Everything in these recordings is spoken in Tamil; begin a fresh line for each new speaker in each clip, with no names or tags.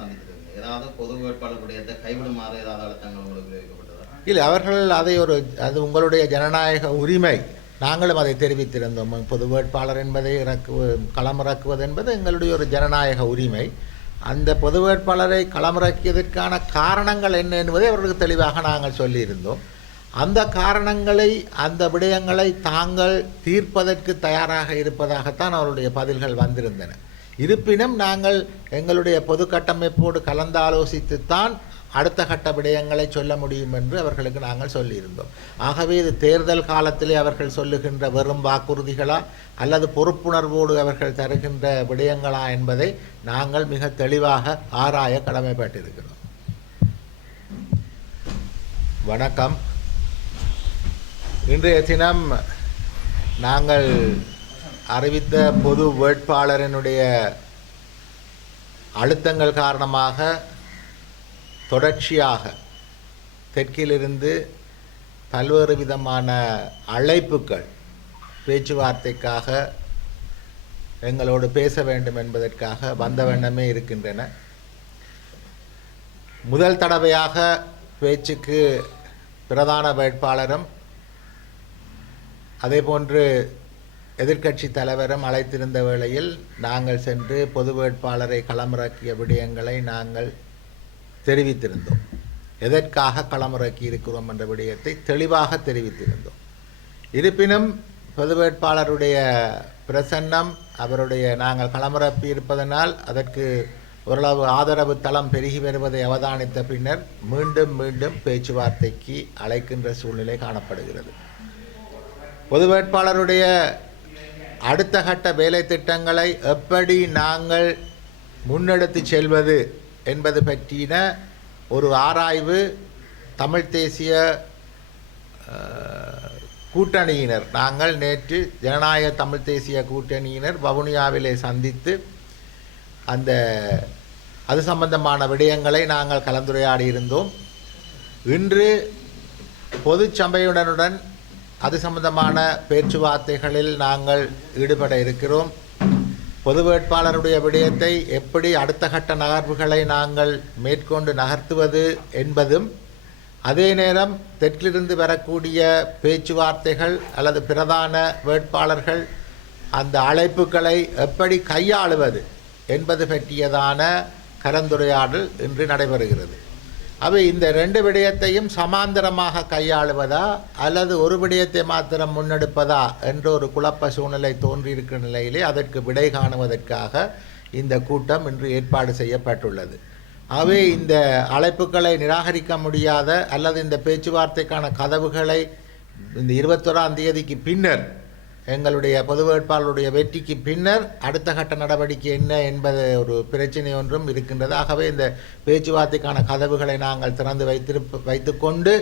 சந்தித்திருக்கீங்க ஏதாவது பொது வேட்பாளருடைய கைவிடுமாறு ஏதாவது அழுத்தங்கள் உங்களுக்கு
இல்லை அவர்கள் அதை ஒரு அது உங்களுடைய ஜனநாயக உரிமை. நாங்களும் அதை தெரிவித்திருந்தோம். பொது வேட்பாளர் என்பதை இறக்கு களமிறக்குவது என்பது எங்களுடைய ஒரு ஜனநாயக உரிமை. அந்த பொது வேட்பாளரை களமிறக்கியதற்கான காரணங்கள் என்ன என்பதை அவர்களுக்கு தெளிவாக நாங்கள் சொல்லியிருந்தோம். அந்த காரணங்களை அந்த விடயங்களை தாங்கள் தீர்ப்பதற்கு தயாராக இருப்பதாகத்தான் அவருடைய பதில்கள் வந்திருந்தன. இருப்பினும் நாங்கள் எங்களுடைய பொது கட்டமைப்போடு கலந்தாலோசித்துத்தான் அடுத்த கட்ட விடயங்களை சொல்ல முடியும் என்று அவர்களுக்கு நாங்கள் சொல்லியிருந்தோம். ஆகவே இது தேர்தல் காலத்திலே அவர்கள் சொல்லுகின்ற வெறும் வாக்குறுதிகளா அல்லது பொறுப்புணர்வோடு அவர்கள் தருகின்ற விடயங்களா என்பதை நாங்கள் மிக தெளிவாக ஆராய கடமைப்பட்டிருக்கிறோம். வணக்கம். இன்றைய தினம் நாங்கள் அறிவித்த பொது வேட்பாளரினுடைய அழுத்தங்கள் காரணமாக தொடர்ச்சியாக தெற்கிலிருந்து பல்வேறு விதமான அழைப்புகள் பேச்சுவார்த்தைக்காக எங்களோடு பேச வேண்டும் என்பதற்காக வந்த வண்ணமே இருக்கின்றன. முதல் தடவையாக பேச்சுக்கு பிரதான வேட்பாளரும் அதேபோன்று எதிர்க்கட்சி தலைவரும் அழைத்திருந்த வேளையில் நாங்கள் சென்று பொது வேட்பாளரை களமிறக்கிய விடயங்களை நாங்கள் தெரிவித்திருந்தோம். எதற்காக களமிறக்கி இருக்கிறோம் என்ற விடயத்தை தெளிவாக தெரிவித்திருந்தோம். இருப்பினும் பொது வேட்பாளருடைய பிரசன்னம் அவருடைய நாங்கள் களமிறப்பி இருப்பதனால் அதற்கு ஓரளவு ஆதரவு தளம் பெருகி வருவதை அவதானித்த பின்னர் மீண்டும் மீண்டும் பேச்சுவார்த்தைக்கு அழைக்கின்ற சூழ்நிலை காணப்படுகிறது. பொது வேட்பாளருடைய அடுத்த கட்ட வேலை திட்டங்களை எப்படி நாங்கள் முன்னெடுத்து செல்வது என்பது பற்றின ஒரு ஆராய்வு தமிழ் தேசிய கூட்டணியினர் நாங்கள் நேற்று ஜனநாயக தமிழ் தேசிய கூட்டணியினர் வவுனியாவிலே சந்தித்து அந்த அது சம்பந்தமான விடயங்களை நாங்கள் கலந்துரையாடி இருந்தோம் இன்று பொதுச் சபையுடனுடன் அது சம்பந்தமான பேச்சுவார்த்தைகளில் நாங்கள் ஈடுபட இருக்கிறோம். பொது வேட்பாளருடைய விடயத்தை எப்படி அடுத்த கட்ட நகர்வுகளை நாங்கள் மேற்கொண்டு நகர்த்துவது என்பதும் அதே நேரம் தெற்கிலிருந்து வரக்கூடிய பேச்சுவார்த்தைகள் அல்லது பிரதான வேட்பாளர்கள் அந்த அழைப்புகளை எப்படி கையாளுவது என்பது பற்றியதான கலந்துரையாடல் இன்று நடைபெறுகிறது. அவை இந்த ரெண்டு விடயத்தையும் சமாந்தரமாக கையாளுவதா அல்லது ஒரு விடயத்தை மாத்திரம் முன்னெடுப்பதா என்ற ஒரு குழப்ப சூழ்நிலை தோன்றியிருக்கிற நிலையிலே அதற்கு விடை காணுவதற்காக இந்த கூட்டம் இன்று ஏற்பாடு செய்யப்பட்டுள்ளது. ஆகவே இந்த அழைப்புகளை நிராகரிக்க முடியாத அல்லது இந்த பேச்சுவார்த்தைக்கான கதவுகளை இந்த இருபத்தொராம் தேதிக்கு பின்னர் எங்களுடைய பொது வேட்பாளருடைய வெற்றிக்கு பின்னர் அடுத்த கட்ட நடவடிக்கை என்ன என்பது ஒரு பிரச்சனை ஒன்றும் இருக்கின்றது. ஆகவே இந்த பேச்சுவார்த்தைக்கான கதவுகளை நாங்கள் திறந்து வைத்திருப்ப வைத்துக்கொண்டு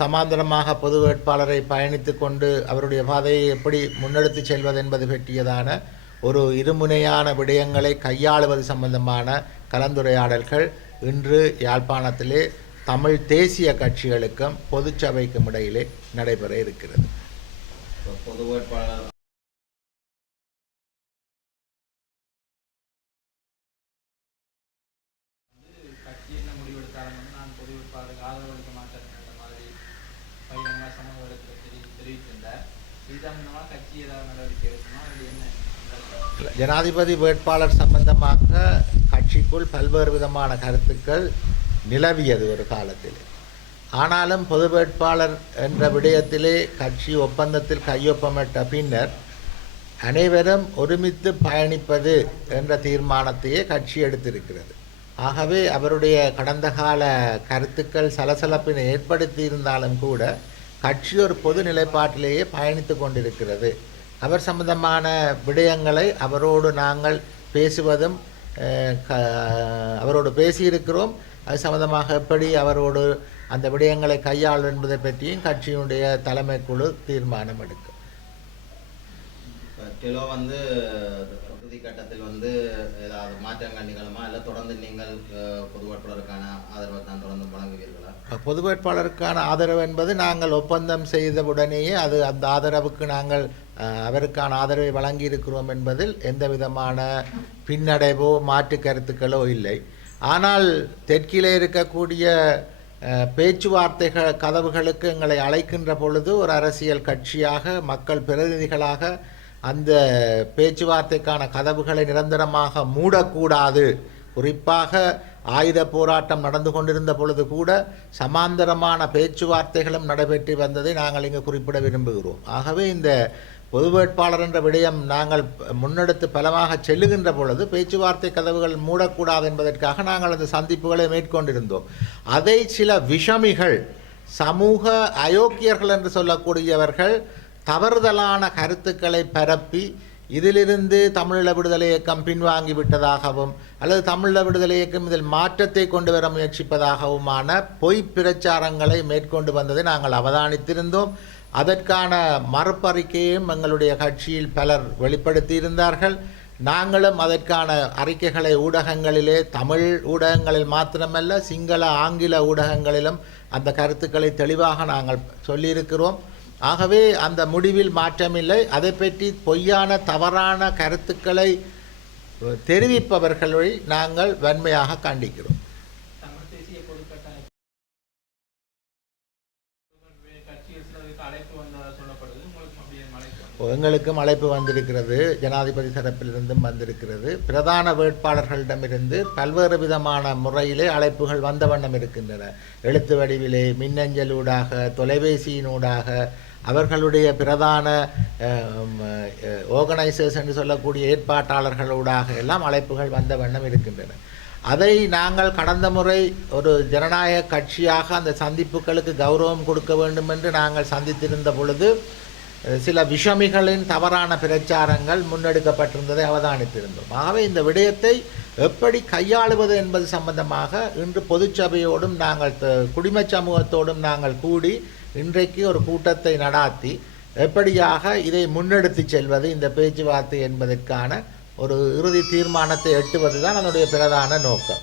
சமாந்தரமாக பொது வேட்பாளரை பயணித்து கொண்டு அவருடைய பாதையை எப்படி முன்னெடுத்து செல்வது என்பது பற்றியதான ஒரு இருமுனையான விடயங்களை கையாளுவது சம்பந்தமான கலந்துரையாடல்கள் இன்று யாழ்ப்பாணத்திலே தமிழ் தேசிய கட்சிகளுக்கும் பொதுச்சபைக்கும் இடையிலே நடைபெற இருக்கிறது.
பொது வேட்பாளர்
கட்சி என்ன முடிவெடுத்தாலும் வந்து நான் பொது வேட்பாளருக்கு ஆதரவு அளிக்க மாட்டேன் என்ற மாதிரி பகிரங்கமாக சமூக இடத்துல தெரி தெரிவித்திருந்தார் இது சம்பந்தமாக கட்சி ஏதாவது நடவடிக்கை எடுக்கணுமா அது என்ன
ஜனாதிபதி வேட்பாளர் சம்பந்தமாக கட்சிக்குள் பல்வேறு விதமான கருத்துக்கள் நிலவியது ஒரு காலத்தில் ஆனாலும் பொது வேட்பாளர் என்ற விடயத்திலே கட்சி ஒப்பந்தத்தில் கையொப்பமிட்ட பின்னர் அனைவரும் ஒருமித்து பயணிப்பது என்ற தீர்மானத்தையே கட்சி எடுத்திருக்கிறது. ஆகவே அவருடைய கடந்த கால கருத்துக்கள் சலசலப்பினை ஏற்படுத்தியிருந்தாலும் கூட கட்சி ஒரு பொது நிலைப்பாட்டிலேயே பயணித்து கொண்டிருக்கிறது. அவர் சம்பந்தமான விடயங்களை அவரோடு நாங்கள் பேசுவதும் க- அவரோடு பேசியிருக்கிறோம். அது சம்பந்தமாக எப்படி அவரோடு அந்த விடயங்களை கையாளும் என்பதை பற்றியும் கட்சியினுடைய தலைமை குழு தீர்மானம் எடுக்கும்.
டெலோ வந்து இறுதி கட்டத்தில் வந்து ஏதாவது மாற்றங்கள் நிகழுமா? இல்லை தொடர்ந்து நீங்கள் பொது வேட்பாளருக்கான ஆதரவை தான் தொடர்ந்து வழங்குவீர்களா?
பொது வேட்பாளருக்கான ஆதரவு என்பது நாங்கள் ஒப்பந்தம் செய்தவுடனேயே அது அந்த ஆதரவுக்கு நாங்கள் அவருக்கான ஆதரவை வழங்கி இருக்கிறோம் என்பதில் எந்த விதமான பின்னடைவோ மாற்று கருத்துக்களோ இல்லை. ஆனால் தெற்கிலே இருக்கக்கூடிய பேச்சுவார்த்தைகள் கதவுகளுக்கு எங்களை அழைக்கின்ற பொழுது ஒரு அரசியல் கட்சியாக மக்கள் பிரதிநிதிகளாக அந்த பேச்சுவார்த்தைக்கான கதவுகளை நிரந்தரமாக மூடக்கூடாது. குறிப்பாக ஆயுத போராட்டம் நடந்து கொண்டிருந்த பொழுது கூட சமாந்தரமான பேச்சுவார்த்தைகளும் நடைபெற்று வந்ததை நாங்கள் இங்கு குறிப்பிட விரும்புகிறோம். ஆகவே இந்த பொது வேட்பாளர் என்ற விடயம் நாங்கள் முன்னெடுத்து பலமாக செல்லுகின்ற பொழுது பேச்சுவார்த்தை கதவுகள் மூடக்கூடாது என்பதற்காக நாங்கள் அந்த சந்திப்புகளை மேற்கொண்டிருந்தோம். அதை சில விஷமிகள் சமூக அயோக்கியர்கள் என்று சொல்லக்கூடியவர்கள் தவறுதலான கருத்துக்களை பரப்பி இதிலிருந்து தமிழீழ விடுதலை இயக்கம் பின்வாங்கி விட்டதாகவும் அல்லது தமிழீழ விடுதலை இயக்கம் இதில் மாற்றத்தை கொண்டு வர முயற்சிப்பதாகவுமான பொய் பிரச்சாரங்களை மேற்கொண்டு வந்ததை நாங்கள் அவதானித்திருந்தோம். அதற்கான மறுப்பறிக்கையும் எங்களுடைய கட்சியில் பலர் வெளிப்படுத்தியிருந்தார்கள். நாங்களும் அதற்கான அறிக்கைகளை ஊடகங்களிலே தமிழ் ஊடகங்களில் மாத்திரமல்ல சிங்கள ஆங்கில ஊடகங்களிலும் அந்த கருத்துக்களை தெளிவாக நாங்கள் சொல்லியிருக்கிறோம். ஆகவே அந்த முடிவில் மாற்றமில்லை. அதை பற்றி பொய்யான தவறான கருத்துக்களை தெரிவிப்பவர்களை நாங்கள் வன்மையாக கண்டிக்கிறோம்
தமிழ் தேசிய பொதுக்கட்டமைப்பு கட்சியில் சிலருக்கு அழைப்பு வந்ததாக சொல்லப்படுது உங்களுக்கு அப்படியே அழைப்பு வந்ததா?
எங்களுக்கும் அழைப்பு வந்திருக்கிறது. ஜனாதிபதி தரப்பிலிருந்தும் வந்திருக்கிறது. பிரதான வேட்பாளர்களிடமிருந்து பல்வேறு விதமான முறையிலே அழைப்புகள் வந்த வண்ணம் இருக்கின்றன. எழுத்து வடிவிலே மின்னஞ்சலூடாக தொலைபேசியினூடாக அவர்களுடைய பிரதான ஆர்கனைசேஷன் என்று சொல்லக்கூடிய ஏற்பாட்டாளர்களூடாக எல்லாம் அழைப்புகள் வந்த வண்ணம் இருக்கின்றன. அதை நாங்கள் கடந்த முறை ஒரு ஜனநாயக கட்சியாக அந்த சந்திப்புகளுக்கு கௌரவம் கொடுக்க வேண்டும் என்று நாங்கள் சந்தித்திருந்த பொழுது சில விஷமிகளின் தவறான பிரச்சாரங்கள் முன்னெடுக்கப்பட்டிருந்ததை அவதானித்திருந்தோம். ஆகவே இந்த விடயத்தை எப்படி கையாளுவது என்பது சம்பந்தமாக இன்று பொதுச்சபையோடும் நாங்கள் த- குடிமச் சமூகத்தோடும் நாங்கள் கூடி இன்றைக்கு ஒரு கூட்டத்தை நடாத்தி எப்படியாக இதை முன்னெடுத்து செல்வது இந்த பேச்சுவார்த்தை என்பதற்கான ஒரு இறுதி தீர்மானத்தை எட்டுவது தான் அதனுடைய பிரதான நோக்கம்.